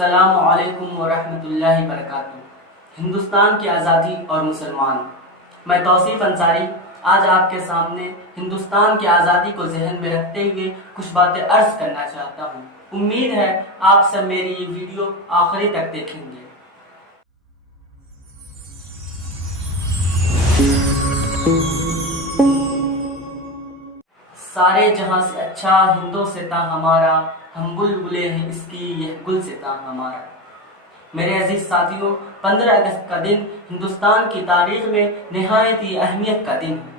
السلام علیکم ورحمۃ اللہ وبرکاتہ۔ ہندوستان کی آزادی اور مسلمان، میں توصیف انصاری آج آپ کے سامنے ہندوستان کی آزادی کو ذہن میں رکھتے ہوئے کچھ باتیں عرض کرنا چاہتا ہوں۔ امید ہے آپ سب میری یہ ویڈیو آخری تک دیکھیں گے۔ سارے جہاں سے اچھا ہندوستاں ہمارا، ہم بلبلے ہیں اس کی یہ گلستاں ہمارا۔ میرے عزیز ساتھیوں، 15 اگست کا دن ہندوستان کی تاریخ میں نہایت ہی اہمیت کا دن ہے،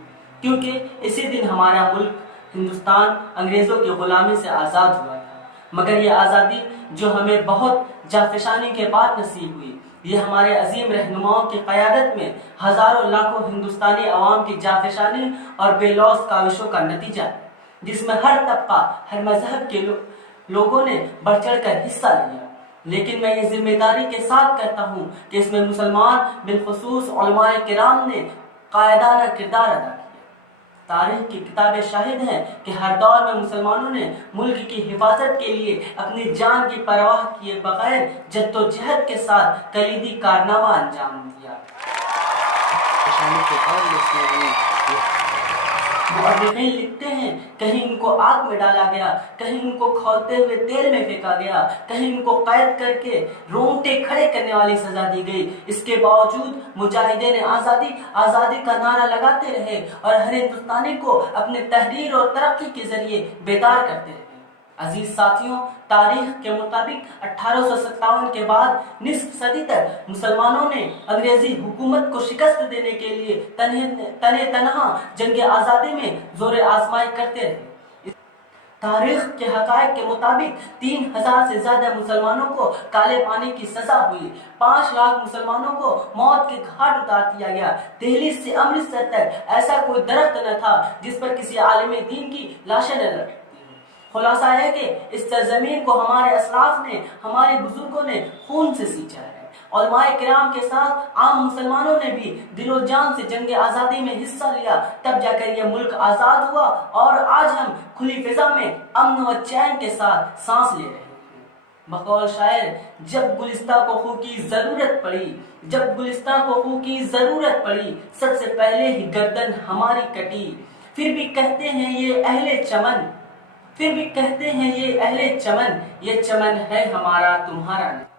کیونکہ اسی دن ہمارا ملک ہندوستان انگریزوں کی غلامی سے آزاد ہوا تھا۔ مگر یہ آزادی جو ہمیں بہت جافشانی کے بعد نصیب ہوئی، یہ ہمارے عظیم رہنماؤں کی قیادت میں ہزاروں لاکھوں ہندوستانی عوام کی جافشانی اور بے لوث کاوشوں کا نتیجہ ہے، جس میں ہر طبقہ، ہر مذہب کے لوگوں نے بڑھ چڑھ کر حصہ لیا۔ لیکن میں یہ ذمہ داری کے ساتھ کہتا ہوں کہ اس میں مسلمان بالخصوص علماء کرام نے قائدانہ کردار ادا کیا۔ تاریخ کی کتابیں شاہد ہیں کہ ہر دور میں مسلمانوں نے ملک کی حفاظت کے لیے اپنی جان کی پرواہ کیے بغیر جدوجہد کے ساتھ کلیدی کارنامہ انجام دیا۔ مؤرخین لکھتے ہیں، کہیں ان کو آگ میں ڈالا گیا، کہیں ان کو کھولتے ہوئے تیل میں پھینکا گیا، کہیں ان کو قید کر کے رونگٹے کھڑے کرنے والی سزا دی گئی۔ اس کے باوجود مجاہدین آزادی آزادی کا نعرہ لگاتے رہے اور ہر ہندوستانی کو اپنے تحریر اور ترقی کے ذریعے بیدار کرتے رہے۔ عزیز ساتھیوں، تاریخ کے مطابق 1857 کے بعد نصف صدی تک مسلمانوں نے انگریزی حکومت کو شکست دینے کے لیے تنہا جنگ آزادی میں زور آزمائی کرتے رہے۔ تاریخ کے حقائق کے مطابق 3000 سے زیادہ مسلمانوں کو کالے پانی کی سزا ہوئی، 5 لاکھ مسلمانوں کو موت کے گھاٹ اتار دیا گیا۔ دہلی سے امرتسر تک ایسا کوئی درخت نہ تھا جس پر کسی عالم دین کی لاشیں نہ لٹکتی ہوں۔ خلاصہ ہے کہ اس سرزمین کو ہمارے اسلاف نے، ہمارے بزرگوں نے خون سے سینچا ہے۔ علماء کرام کے ساتھ عام مسلمانوں نے بھی دل و جان سے جنگ آزادی میں حصہ لیا، تب جا کر یہ ملک آزاد ہوا اور آج ہم کھلی فضا میں امن و چین کے ساتھ سانس لے رہے ہیں۔ بقول شاعر، جب گلستہ کو خوں کی ضرورت پڑی، جب گلستہ کو خوں کی ضرورت پڑی، سب سے پہلے ہی گردن ہماری کٹی۔ پھر بھی کہتے ہیں یہ اہل چمن، پھر بھی کہتے ہیں یہ اہل چمن، یہ چمن ہے ہمارا تمہارا نہیں۔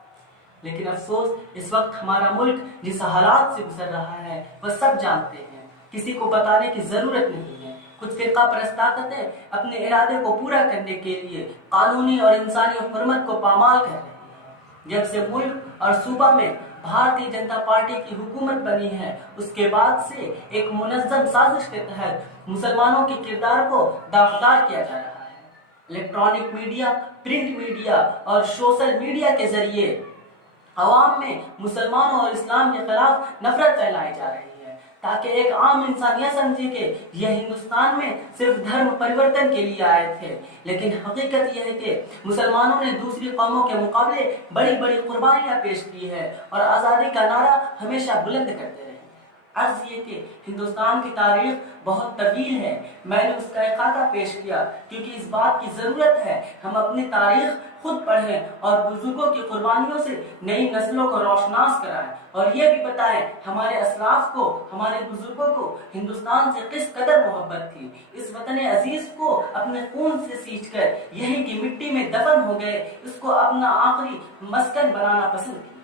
لیکن افسوس، اس وقت ہمارا ملک جس حالات سے گزر رہا ہے وہ سب جانتے ہیں، کسی کو بتانے کی ضرورت نہیں ہے۔ کچھ فرقہ پرست طاقتیں اپنے ارادے کو پورا کرنے کے لیے قانونی اور انسانی حرمت کو پامال کر رہی ہیں۔ جب سے ملک اور صوبہ میں بھارتیہ جنتا پارٹی کی حکومت بنی ہے، اس کے بعد سے ایک منظم سازش کے تحت مسلمانوں کے کردار کو داغدار کیا جا رہا ہے۔ الیکٹرانک میڈیا، پرنٹ میڈیا اور سوشل میڈیا کے ذریعے عوام میں مسلمانوں اور اسلام کے خلاف نفرت پھیلائی جا رہی ہے، تاکہ ایک عام انسان یہ سمجھے کہ یہ ہندوستان میں صرف دھرم پریورتن کے لیے آئے تھے۔ لیکن حقیقت یہ ہے کہ مسلمانوں نے دوسری قوموں کے مقابلے بڑی بڑی قربانیاں پیش کی ہے اور آزادی کا نعرہ ہمیشہ بلند کرتے رہے۔ عرض یہ کہ ہندوستان کی تاریخ بہت طویل ہے، میں نے اس کا احاطہ پیش کیا کیونکہ اس بات کی ضرورت ہے ہم اپنی تاریخ خود پڑھیں اور بزرگوں کی قربانیوں سے نئی نسلوں کو روشناس کرائیں، اور یہ بھی بتائیں ہمارے اسلاف کو، ہمارے بزرگوں کو ہندوستان سے کس قدر محبت تھی، اس وطن عزیز کو اپنے خون سے سینچ کر یہیں کی مٹی میں دفن ہو گئے، اس کو اپنا آخری مسکن بنانا پسند کیا۔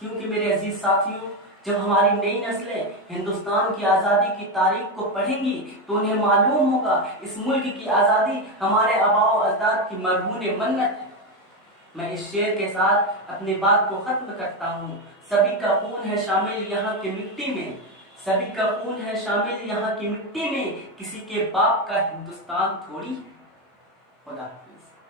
کیونکہ میرے عزیز ساتھیوں، جب ہماری نئی نسلیں ہندوستان کی آزادی کی تاریخ کو پڑھیں گی تو انہیں معلوم ہوگا اس ملک کی آزادی ہمارے آباء و اجداد کی مرہون منت ہے۔ میں اس شعر کے ساتھ اپنی بات کو ختم کرتا ہوں۔ سبھی کا خون ہے شامل یہاں کی مٹی میں، سبھی کا خون ہے شامل یہاں کی مٹی میں، کسی کے باپ کا ہندوستان تھوڑی ہے۔ خدا